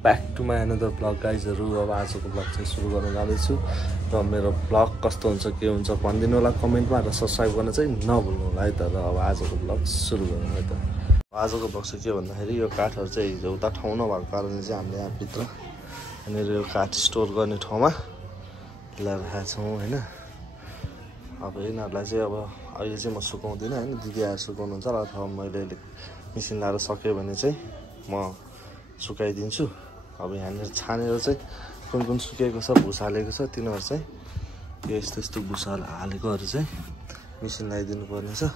Back to my another blog गाइजहरू। अब आजको ब्लग चाहिँ सुरु गर्न जाँदैछु र मेरो ब्लग कस्तो हुन्छ के हुन्छ भनिदिनु होला कमेन्टमा र सब्सक्राइब गर्न चाहिँ नभुल्नु होला है त। र अब आजको ब्लग सुरु गरौँ है त। आजको ब्लग चाहिँ के भन्दाखेरि यो काठहरू चाहिँ हिजो उता ठाउँ नभएको कारणले चाहिँ हामीले यहाँभित्र यहाँनिर यो काठ स्टोर गर्ने ठाउँमा ल्याएर राखेका छौँ होइन। अब यिनीहरूलाई चाहिँ अब अहिले चाहिँ म सुकाउँदिनँ होइन, दिदी आएर सुकाउनुहुन्छ र अथवा मैले मेसिन लाएर सक्यो भने चाहिँ म सुकाइदिन्छु। अब यहाँनिर छानेर चाहिँ कुन कुन सुकेको छ भुस हालेको छ तिनीहरू चाहिँ यो यस्तो यस्तो भुसा हालेकोहरू चाहिँ मेसिन लगाइदिनु पर्ने छ।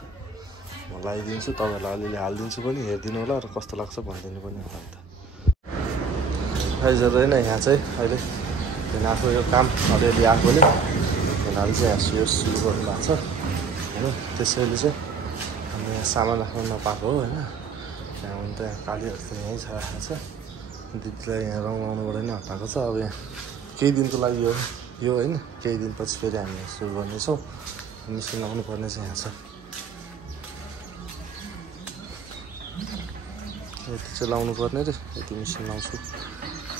म लगाइदिन्छु, तपाईँहरूलाई अलिअलि हालिदिन्छु पनि, हेरिदिनु होला र कस्तो लाग्छ भनिदिनु पनि होला नि त। गाइजहरू होइन यहाँ चाहिँ अहिले आफू यो काम अलिअलि आफूले हुनाले चाहिँ यहाँ सुरु गर्नु भएको छ होइन। त्यसैले चाहिँ हामी यहाँ सामान राख्नु नपाएको हो होइन। यहाँ हुन त यहाँ कालीहरू त यहीँ छाएको छ, दिदीलाई यहाँ रङ लाउनुबाट नै हटाएको छ। अब यहाँ केही दिनको लागि यो होइन, केही दिनपछि फेरि हामी सुरु गर्नेछौँ। मेसिन लाउनु पर्ने चाहिँ यहाँ छ, यति चाहिँ लाउनु पर्ने रे, यति मेसिन लाउँछु।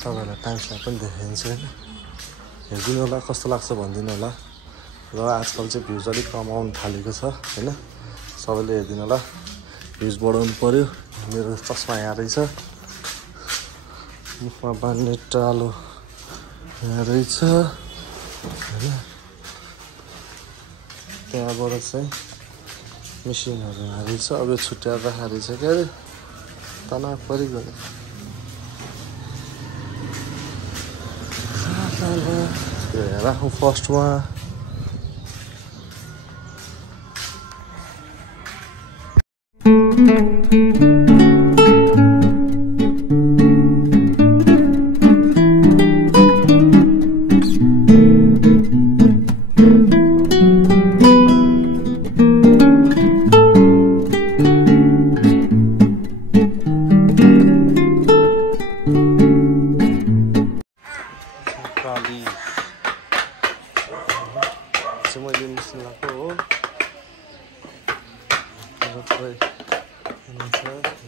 तपाईँहरूलाई टाइम स्ल्याप पनि देखाइदिन्छु होइन, हेरिदिनु होला कस्तो लाग्छ भनिदिनु होला। र आजकल चाहिँ भ्युज अलिक कम आउनु थालेको छ होइन, सबैले हेरिदिनु होला। भ्युज बढाउनु पऱ्यो। मेरो चस्मा यहाँ रहेछ, मुखमा बाँध्ने टालो यहाँ रहेछ होइन। त्यहाँबाट चाहिँ मेसिनहरू यहाँ रहेछ। अब यो छुट्याएर राखेको रहेछ क्या अरे, तनाव परिगयो। राखौँ फर्स्टमा। मैले मेसिन लगाएको हो,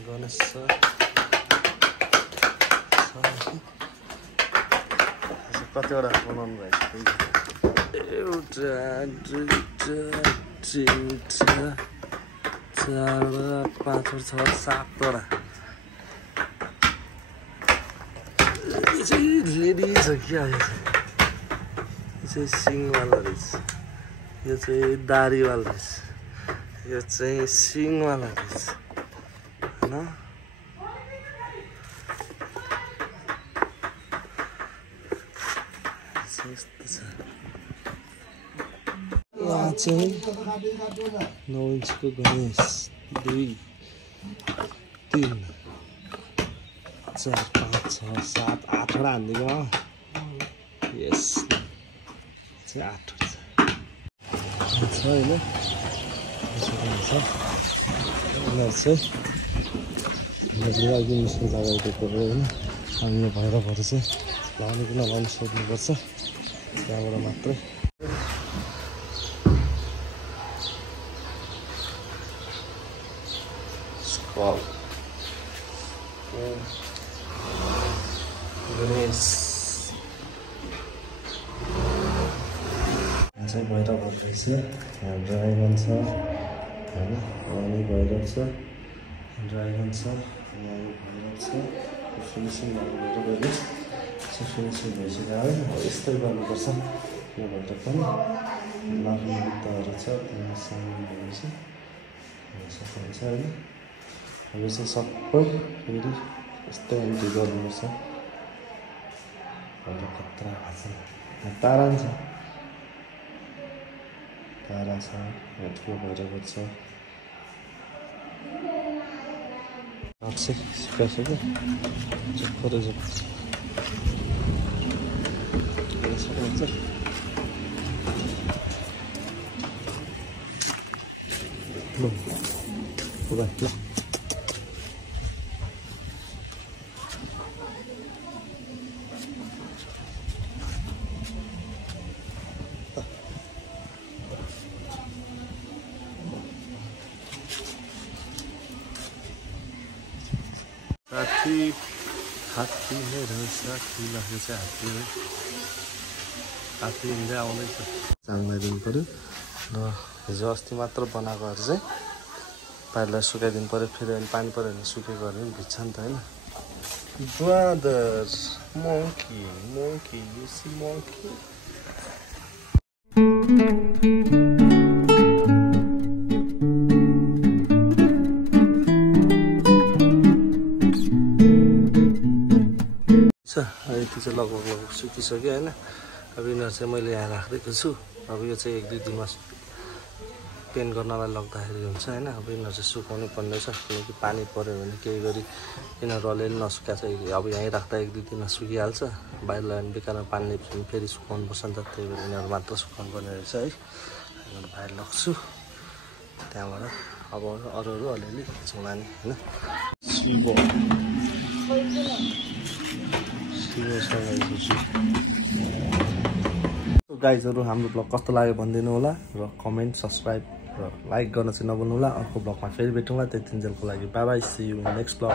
गणेश छ, कतिवटा बनाउनु भएको छ। एउटा दुईवटा तिनवटा चारवटा पाँचवटा छ सातवटा यो चाहिँ रेडी छ क्या। यो चाहिँ सिङवाला रहेछ, यो चाहिँ दारीवाला रहेछ, यो चाहिँ सिङवाला रहेछ होइन। यस्तो छ। यहाँ चाहिँ 9 इन्चको गणेश 2 3 4 5 6 7 8वटा हानिदिएको यस चाहिँ 8वटा छ होइन। उनीहरू चाहिँ अघि मिसिन लगाएको कुरो होइन। अनि यो भैरवहरू चाहिँ लाउनु कि नलाउनु सोध्नुपर्छ त्यहाँबाट मात्रै। गणेश चाहिँ भैरवहरू रहेछ, यहाँ ड्राइगन छ होइन, अनि भैरव छ, ड्राइगन छ, यहाँ भैरव छ। फिनिसिङ गर्नु पऱ्यो, फिनिसिङ भइसक्यो है। अब यस्तै गर्नुपर्छ यो भैरव पनि। लाफिङ बुद्धहरू छ, त्यहाँ सामान भएपछि सक्नुहुन्छ होइन। अब यो चाहिँ सबै फेरि यस्तै एन्ट्री गर्नुपर्छ। भैरव खतरा भएको छ। यहाँ तारा पनि छ, तारा छ, यहाँ ठुलो भैरवहरू छ। सिकाइसक्यो चक्कर सक्नुहुन्छ। ल ल साथी हात्ती मेरो साथी लाग्यो चाहिँ हात्ती है हात्ती हिँड्दै आउँदैछ चाङलाई दिनु पऱ्यो र हिजो अस्ति मात्र बनाएकोहरू चाहिँ पानीलाई सुकाइदिनु पऱ्यो फेरि अहिले पानी पऱ्यो भने सुकेकोहरू पनि भिज्छ नि त होइन brother monkey you see monkey यति चाहिँ लगभग सुकिसक्यो होइन अब यिनीहरू चाहिँ मैले यहाँ राखिदिएको छु अब यो चाहिँ 1-2 दिनमा पेन्ट गर्नलाई लग्दाखेरि हुन्छ होइन अब यिनीहरू चाहिँ सुकाउनु पर्ने छ किनकि पानी पऱ्यो भने केही गरी यिनीहरू अलिअलि नसुका चाहिँ अब यहीँ राख्दा 1-2 दिनमा सुकिहाल्छ बाहिर लगायो भने बेकारमा पानी फेरि सुकाउनु पर्छ नि त त्यही भएर यिनीहरू मात्र सुकाउनु पर्ने रहेछ है बाहिर लग्छु त्यहाँबाट अब अरू अलिअलि खिचौँ लाने होइन गाइजहरू हाम्रो ब्लग कस्तो लाग्यो भनिदिनु होला र कमेन्ट सब्सक्राइब र लाइक गर्न चाहिँ नभुल्नु होला अर्को ब्लगमा फेरि भेटौँला त्यतिन्जेलको लागि bye bye see you in next blog